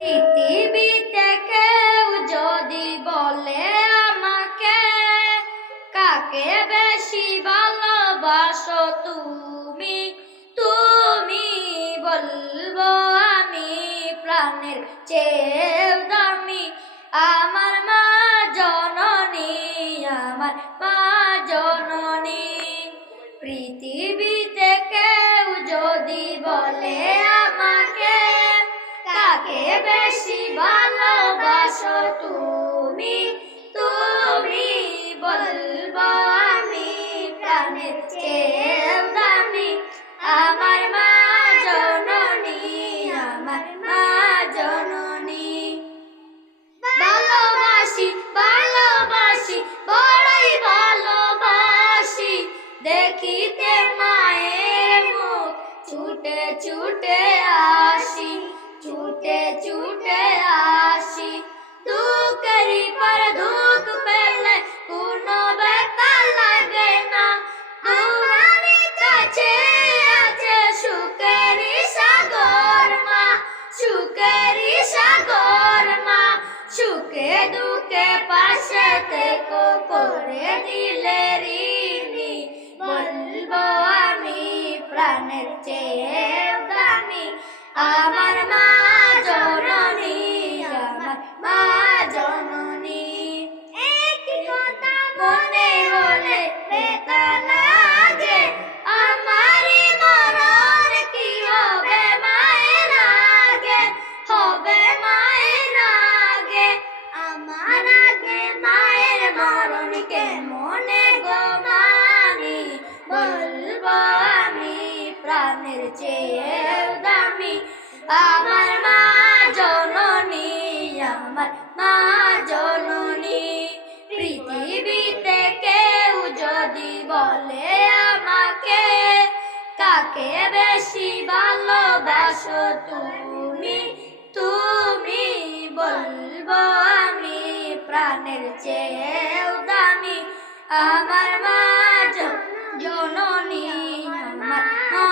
পৃথিবীতে কেউ যদি বলে আমাকে, কাকে বেশি ভালোবাসো তুমি, তুমি বলবো আমি প্রাণের চেয়েও দামি আমার মা জননী, আমার মা জননী। পৃথিবীতে কেউ যদি বলে আমাকে, কাকে বেশি ভালোবাসো তুমি, তুমি বলবো আমি প্রাণের চেয়েও দামি আমার মা জননী, আমার মা জননী। ভালোবাসি ভালোবাসি বড়ই ভালোবাসি, দেখিতে মায়ের মুখ ছুটে ছুটে আসি, ছুটে ছুটে আসি। দুঃখেরই পর দুঃখ পেলে কোনো ব্যথা লাগে না, তোমার কাছে আছে সুখেরই সাগর মা, সুখেরই সাগর মা। সুখে দুঃখে পাশে থেকো করে দিলে ঋণী, বলবো আমি প্রাণের চেয়েও দামি আমার মা জননী, আমার মা জননী। একই কথা মনে হলে ব্যথা লাগে, আমারই মরণ কি হবে মায়ের আগে, হবে মায়ের আগে, আমার আগে মায়ের মরণ কেমনে গো মানি, বলবো আমি প্রাণের চেয়েও দামি আমার মা জননী, আমার মা জননী। পৃথিবীতে কেউ যদি বলে আমাকে, কাকে বেশি ভালোবাসো তুমি, তুমি বলবো আমি প্রাণের চেয়েও দামি আমার মা জননী, আমার মা